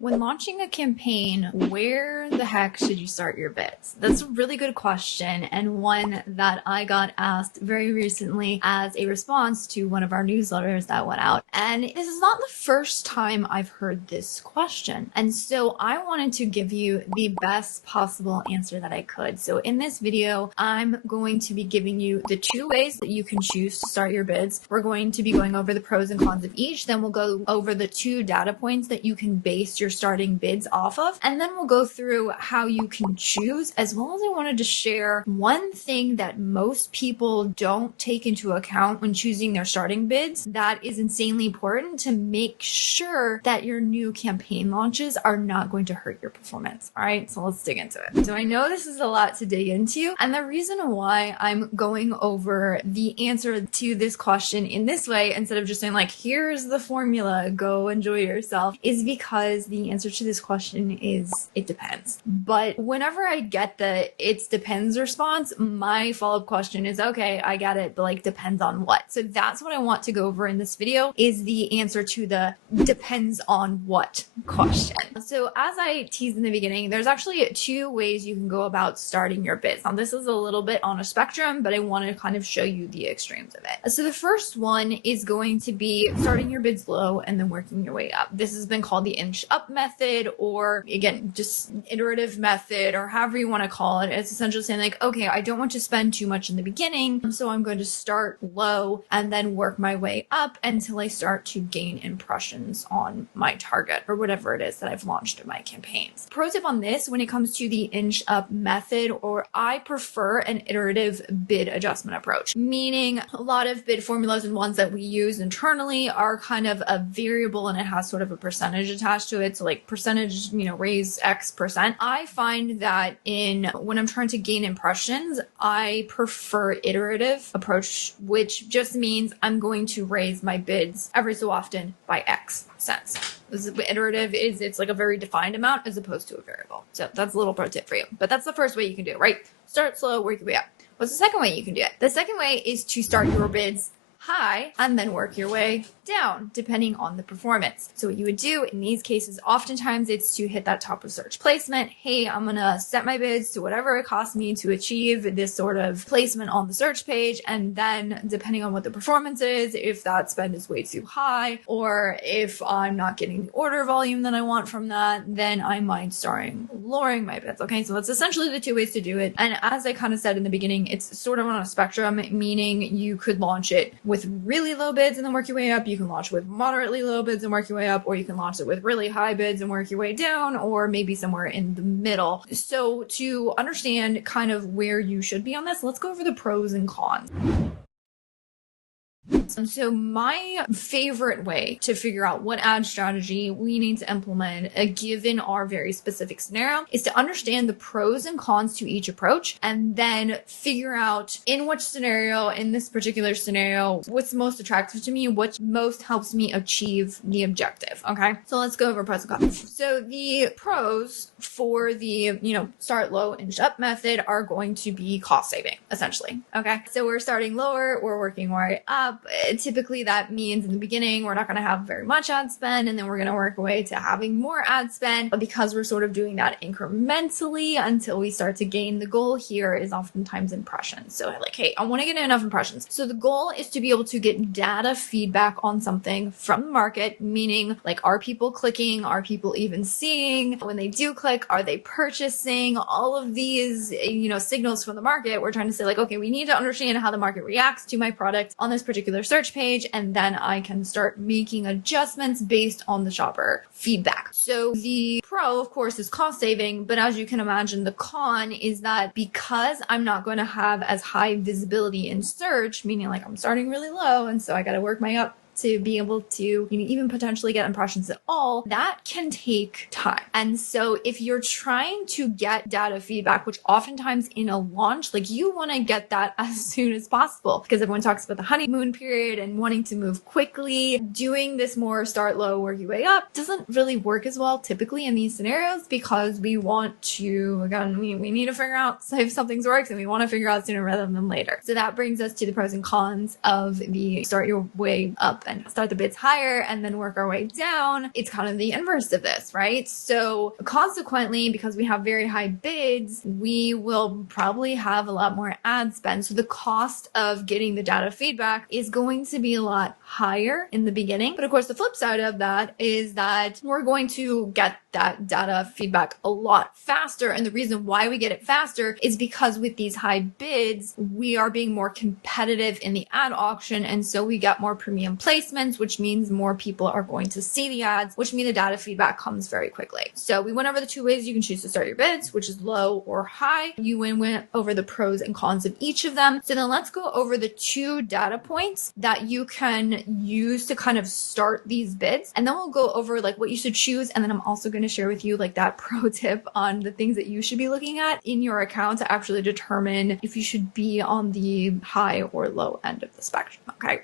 When launching a campaign, where the heck should you start your bids? That's a really good question, and one that I got asked very recently as a response to one of our newsletters that went out. And this is not the first time I've heard this question. And so I wanted to give you the best possible answer that I could. So in this video, I'm going to be giving you the two ways that you can choose to start your bids. We're going to be going over the pros and cons of each. Then we'll go over the two data points that you can base your starting bids off of, and then we'll go through how you can choose, as well as I wanted to share one thing that most people don't take into account when choosing their starting bids that is insanely important to make sure that your new campaign launches are not going to hurt your performance. All right, so let's dig into it. So I know this is a lot to dig into, and the reason why I'm going over the answer to this question in this way instead of just saying like, here's the formula, go enjoy yourself, is because the answer to this question is it depends. But whenever I get the it depends response, my follow-up question is, okay, I get it, but like depends on what? So that's what I want to go over in this video, is the answer to the depends on what question. So as I teased in the beginning, there's actually two ways you can go about starting your bids. Now this is a little bit on a spectrum, but I want to kind of show you the extremes of it. So the first one is going to be starting your bids low and then working your way up. This has been called the inch up method, or again, just iterative method, or however you want to call it. It's essentially saying like, okay, I don't want to spend too much in the beginning, so I'm going to start low and then work my way up until I start to gain impressions on my target or whatever it is that I've launched in my campaigns. Pro tip on this, when it comes to the inch up method, or I prefer an iterative bid adjustment approach, meaning a lot of bid formulas and ones that we use internally are kind of a variable and it has sort of a percentage attached to it. So like percentage, raise X percent. I find that when I'm trying to gain impressions, I prefer iterative approach, which just means I'm going to raise my bids every so often by X cents. Iterative is, it's like a very defined amount as opposed to a variable. So that's a little pro tip for you, but that's the first way you can do it, right? Start slow, work your way up. What's the second way you can do it? The second way is to start your bids high and then work your way down depending on the performance. So what you would do in these cases, oftentimes it's to hit that top of search placement. Hey, I'm gonna set my bids to whatever it costs me to achieve this sort of placement on the search page, and then depending on what the performance is, if that spend is way too high or if I'm not getting the order volume that I want from that, then I might start lowering my bids. Okay, so that's essentially the two ways to do it. And as I kind of said in the beginning, it's sort of on a spectrum, meaning you could launch it with really low bids and then work your way up. You can launch with moderately low bids and work your way up, or you can launch it with really high bids and work your way down, or maybe somewhere in the middle. So to understand kind of where you should be on this, let's go over the pros and cons. So my favorite way to figure out what ad strategy we need to implement given our very specific scenario is to understand the pros and cons to each approach, and then figure out in which scenario, in this particular scenario, what's most attractive to me, what most helps me achieve the objective. Okay, so let's go over pros and cons. So the pros for the start low, inch up method are going to be cost saving, essentially. Okay, so we're starting lower, we're working our way up. Typically that means in the beginning we're not going to have very much ad spend, and then we're going to work our way to having more ad spend. But because we're sort of doing that incrementally until we start to gain, the goal here is oftentimes impressions. So like, hey, I want to get enough impressions. So the goal is to be able to get data feedback on something from the market, meaning like, are people clicking? Are people even seeing? When they do click, are they purchasing? All of these, signals from the market, we're trying to say like, okay, we need to understand how the market reacts to my product on this particular search page, and then I can start making adjustments based on the shopper feedback. So the pro, of course, is cost saving, but as you can imagine, the con is that because I'm not going to have as high visibility in search, meaning like I'm starting really low, and so I got to work my up to be able to even potentially get impressions at all, that can take time. And so if you're trying to get data feedback, which oftentimes in a launch, like you want to get that as soon as possible, because everyone talks about the honeymoon period and wanting to move quickly, doing this more start low, work your way up doesn't really work as well typically in these scenarios, because we want to, again, we need to figure out if something's works, and we want to figure out sooner rather than later. So that brings us to the pros and cons of the start your way up often start the bids higher and then work our way down. It's kind of the inverse of this, right? So consequently, because we have very high bids, we will probably have a lot more ad spend. So the cost of getting the data feedback is going to be a lot higher in the beginning. But of course, the flip side of that is that we're going to get that data feedback a lot faster. And the reason why we get it faster is because with these high bids, we are being more competitive in the ad auction. And so we get more premium placements, which means more people are going to see the ads, which means the data feedback comes very quickly. So we went over the two ways you can choose to start your bids, which is low or high. You went over the pros and cons of each of them. So then let's go over the 2 data points that you can use to kind of start these bids. And then we'll go over like what you should choose. And then I'm also going to share with you like that pro tip on the things that you should be looking at in your account to actually determine if you should be on the high or low end of the spectrum. Okay.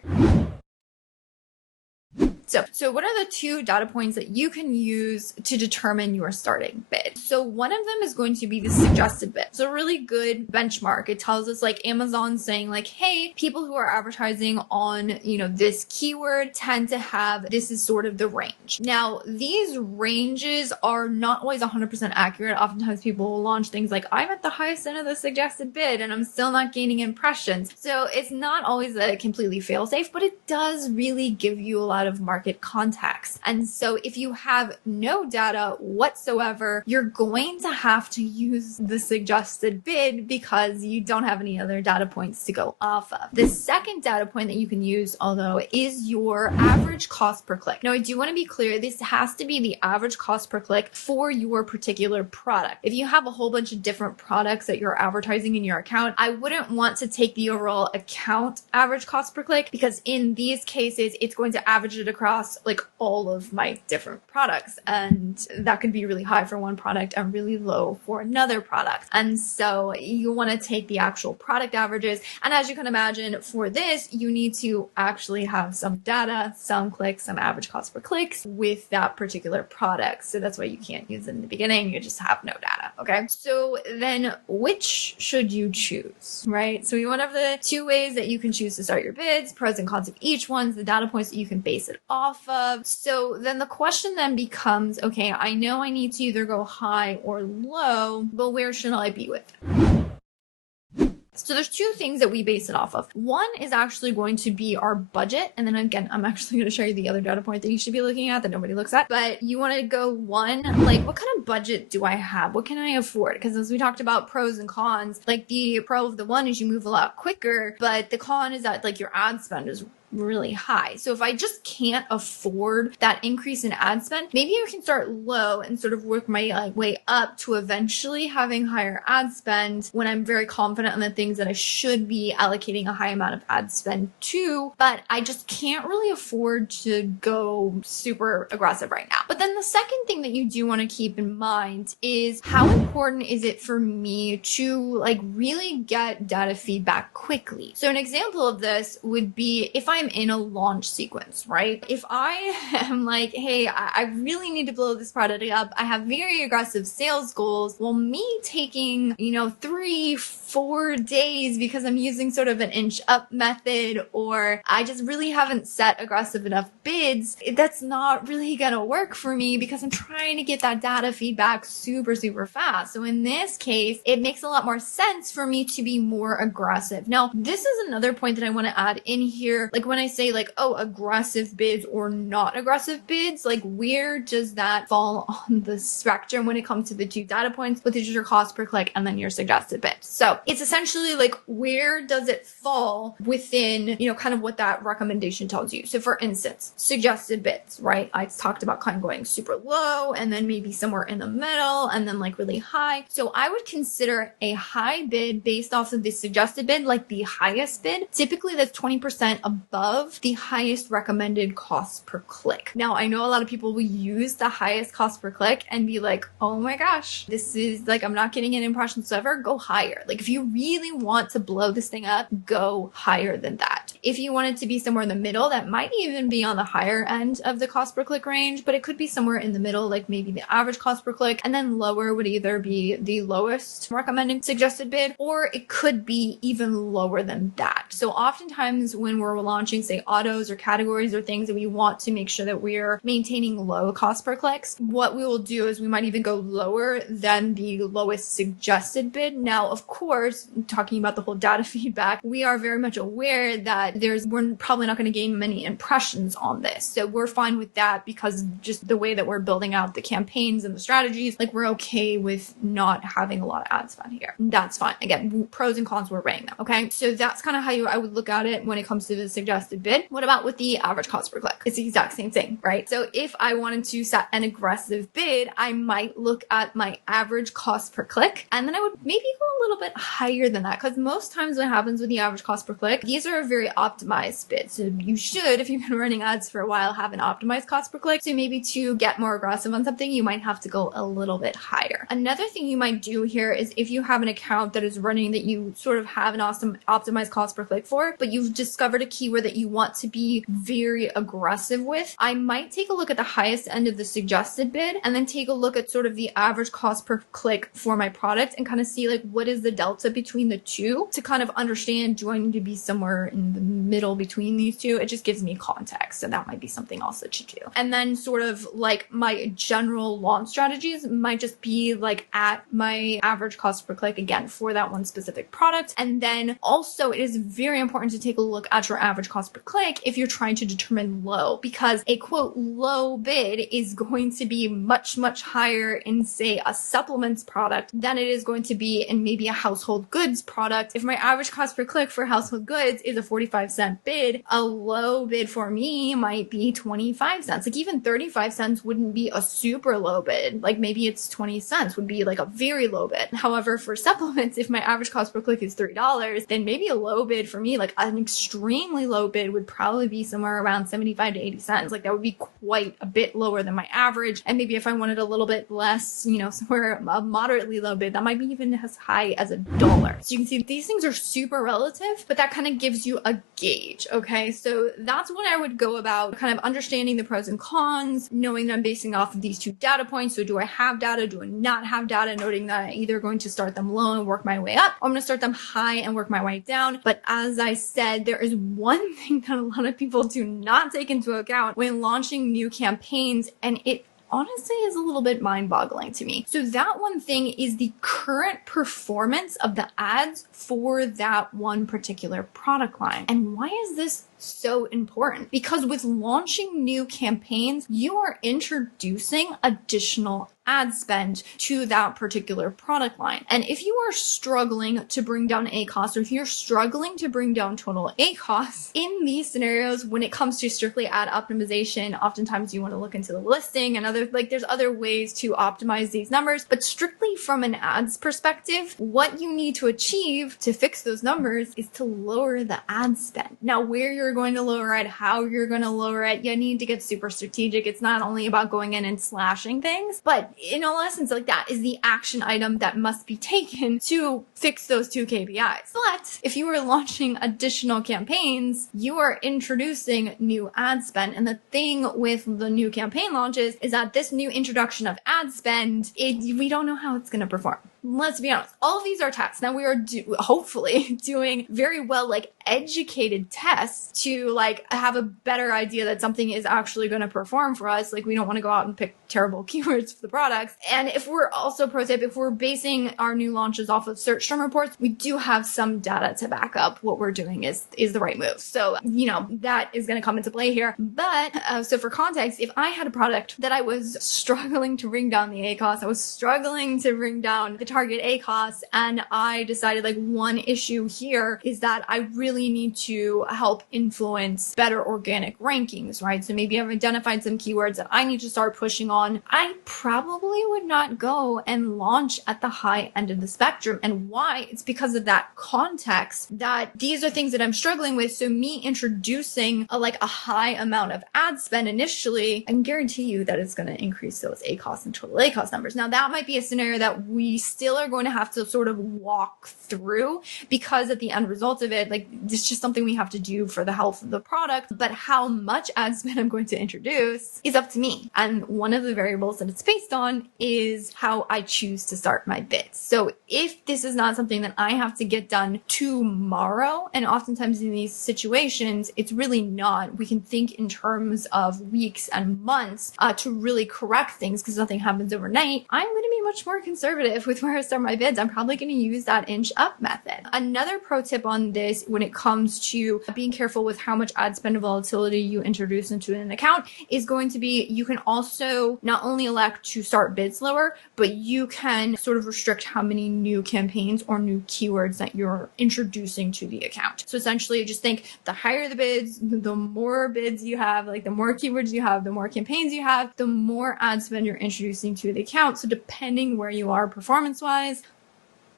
So what are the 2 data points that you can use to determine your starting bid? So one of them is going to be the suggested bid. It's a really good benchmark. It tells us like Amazon saying like, hey, people who are advertising on, this keyword tend to have, this is sort of the range. Now, these ranges are not always 100% accurate. Oftentimes people will launch things like, I'm at the highest end of the suggested bid and I'm still not gaining impressions. So it's not always a completely fail-safe, but it does really give you a lot of market context. And so if you have no data whatsoever, you're going to have to use the suggested bid because you don't have any other data points to go off of. The second data point that you can use, although, is your average cost per click. Now, I do want to be clear, this has to be the average cost per click for your particular product. If you have a whole bunch of different products that you're advertising in your account, I wouldn't want to take the overall account average cost per click because in these cases, it's going to average it across like all of my different products. And that could be really high for one product and really low for another product. And so you want to take the actual product averages. And as you can imagine, for this, you need to actually have some data, some clicks, some average cost per clicks with that particular product. So that's why you can't use it in the beginning. You just have no data. Okay. So then which should you choose, right? So we went over the 2 ways that you can choose to start your bids, pros and cons of each one, the data points that you can base it off of. So then the question then becomes, okay, I know I need to either go high or low, but where should I be with it? So there's 2 things that we base it off of. One is actually going to be our budget. And then again, I'm actually going to show you the other data point that you should be looking at that nobody looks at. But you want to go one, like what kind of budget do I have? What can I afford? Because as we talked about pros and cons, like the pro of the one is you move a lot quicker, but the con is that like your ad spend is really high. So if I just can't afford that increase in ad spend, maybe I can start low and sort of work my way up to eventually having higher ad spend when I'm very confident in the things that I should be allocating a high amount of ad spend to, but I just can't really afford to go super aggressive right now. But then the second thing that you do want to keep in mind is how important is it for me to really get data feedback quickly? So an example of this would be if I'm in a launch sequence, right? If I am like, hey, I really need to blow this product up. I have very aggressive sales goals. Well, me taking, 3-4 days because I'm using sort of an inch up method, or I just really haven't set aggressive enough bids, that's not really gonna work for me because I'm trying to get that data feedback super, super fast. So in this case, it makes a lot more sense for me to be more aggressive. Now, this is another point that I want to add in here. When I say aggressive bids or not aggressive bids, where does that fall on the spectrum when it comes to the 2 data points, which is your cost per click and then your suggested bid? So it's essentially where does it fall within, kind of what that recommendation tells you. So for instance, suggested bids, right? I talked about kind of going super low and then maybe somewhere in the middle and then really high. So I would consider a high bid based off of the suggested bid, the highest bid. Typically that's 20% above the highest recommended cost per click. Now, I know a lot of people will use the highest cost per click and be like, oh my gosh, this is I'm not getting an impression whatsoever. Go higher. If you really want to blow this thing up, go higher than that. If you want it to be somewhere in the middle, that might even be on the higher end of the cost per click range, but it could be somewhere in the middle, maybe the average cost per click, and then lower would either be the lowest recommended suggested bid, or it could be even lower than that. So oftentimes when we're launching launching, say, autos or categories or things that we want to make sure that we're maintaining low cost per clicks, what we will do is we might even go lower than the lowest suggested bid. Now, of course, talking about the whole data feedback, we are very much aware that we're probably not going to gain many impressions on this. So we're fine with that because just the way that we're building out the campaigns and the strategies, like we're okay with not having a lot of ad spend here. That's fine. Again, pros and cons, we're weighing them. Okay. So that's kind of how I would look at it when it comes to the suggested bid. What about with the average cost per click? It's the exact same thing, right? So if I wanted to set an aggressive bid, I might look at my average cost per click, and then I would maybe go a little bit higher than that, because most times what happens with the average cost per click, these are very optimized bids. So you should, if you've been running ads for a while, have an optimized cost per click. So maybe to get more aggressive on something, you might have to go a little bit higher. Another thing you might do here is if you have an account that is running that you sort of have an awesome optimized cost per click for, but you've discovered a keyword that you want to be very aggressive with, I might take a look at the highest end of the suggested bid and then take a look at sort of the average cost per click for my product and kind of see like what is the delta between the two to kind of understand, do I need to be somewhere in the middle between these two? It just gives me context. So that might be something else that you do. And then sort of like my general launch strategies might just be like at my average cost per click again for that one specific product. And then also it is very important to take a look at your average cost per click if you're trying to determine low, because a quote low bid is going to be much, much higher in say a supplements product than it is going to be in maybe a household goods product. If my average cost per click for household goods is a 45-cent bid, a low bid for me might be 25 cents. Like even 35 cents wouldn't be a super low bid. Like maybe it's 20 cents would be like a very low bid. However, for supplements, if my average cost per click is $3, then maybe a low bid for me, like an extremely low bid would probably be somewhere around 75 to 80 cents. Like that would be quite a bit lower than my average. And maybe if I wanted a little bit less, you know, somewhere a moderately low bid, that might be even as high as $1. So you can see these things are super relative, but that kind of gives you a gauge. Okay. So that's what I would go about, kind of understanding the pros and cons, knowing that I'm basing off of these two data points. So do I have data? Do I not have data? Noting that I'm either going to start them low and work my way up, or I'm going to start them high and work my way down. But as I said, there is one thing that a lot of people do not take into account when launching new campaigns, and it honestly is a little bit mind-boggling to me. So that one thing is the current performance of the ads for that one particular product line. And why is this so important? Because with launching new campaigns, you are introducing additional ad spend to that particular product line. And if you are struggling to bring down ACoS, or if you're struggling to bring down total ACoS in these scenarios, when it comes to strictly ad optimization, oftentimes you want to look into the listing and there's other ways to optimize these numbers. But strictly from an ads perspective, what you need to achieve to fix those numbers is to lower the ad spend. Now, where you're going to lower it, how you're going to lower it, you need to get super strategic. It's not only about going in and slashing things, but in all essence, like that is the action item that must be taken to fix those two KPIs. But if you are launching additional campaigns, you are introducing new ad spend. And the thing with the new campaign launches is that this new introduction of ad spend, we don't know how it's going to perform. Let's be honest. All of these are tests. Now we are hopefully doing very well, like educated tests to like have a better idea that something is actually going to perform for us. Like we don't want to go out and pick terrible keywords for the products. And if we're also pro tip, if we're basing our new launches off of search term reports, we do have some data to back up what we're doing is the right move. So, you know, that is going to come into play here. But so for context, if I had a product that I was struggling to bring down the ACoS, I was struggling to bring down the target ACoS, and I decided like one issue here is that I really need to help influence better organic rankings, right? So maybe I've identified some keywords that I need to start pushing on. I probably would not go and launch at the high end of the spectrum. And why? It's because of that context that these are things that I'm struggling with. So me introducing a high amount of ad spend initially, I can guarantee you that it's going to increase those ACoS and total ACoS numbers. Now that might be a scenario that we still still are going to have to sort of walk through, because at the end result of it, like, it's just something we have to do for the health of the product. But how much ad spend I'm going to introduce is up to me. And one of the variables that it's based on is how I choose to start my bids. So if this is not something that I have to get done tomorrow, and oftentimes in these situations, it's really not, we can think in terms of weeks and months to really correct things, because nothing happens overnight. I'm going to be much more conservative with where I start my bids. I'm probably going to use that inch up method. Another pro tip on this, when it comes to being careful with how much ad spend volatility you introduce into an account, is going to be, you can also not only elect to start bids lower, but you can sort of restrict how many new campaigns or new keywords that you're introducing to the account. So essentially, just think, the higher the bids, the more bids you have, like the more keywords you have, the more campaigns you have, the more ad spend you're introducing to the account. So depending where you are performance-wise,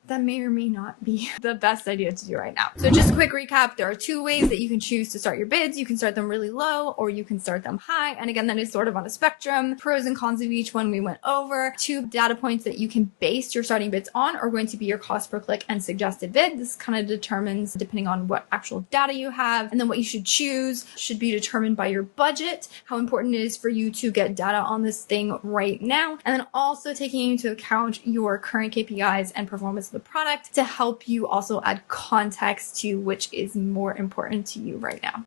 that may or may not be the best idea to do right now. So just a quick recap, there are two ways that you can choose to start your bids. You can start them really low, or you can start them high. And again, that is sort of on a spectrum. Pros and cons of each one we went over. 2 data points that you can base your starting bids on are going to be your cost per click and suggested bid. This kind of determines, depending on what actual data you have, and then what you should choose should be determined by your budget, how important it is for you to get data on this thing right now, and then also taking into account your current KPIs and performance of the product to help you also add context to which is more important to you right now.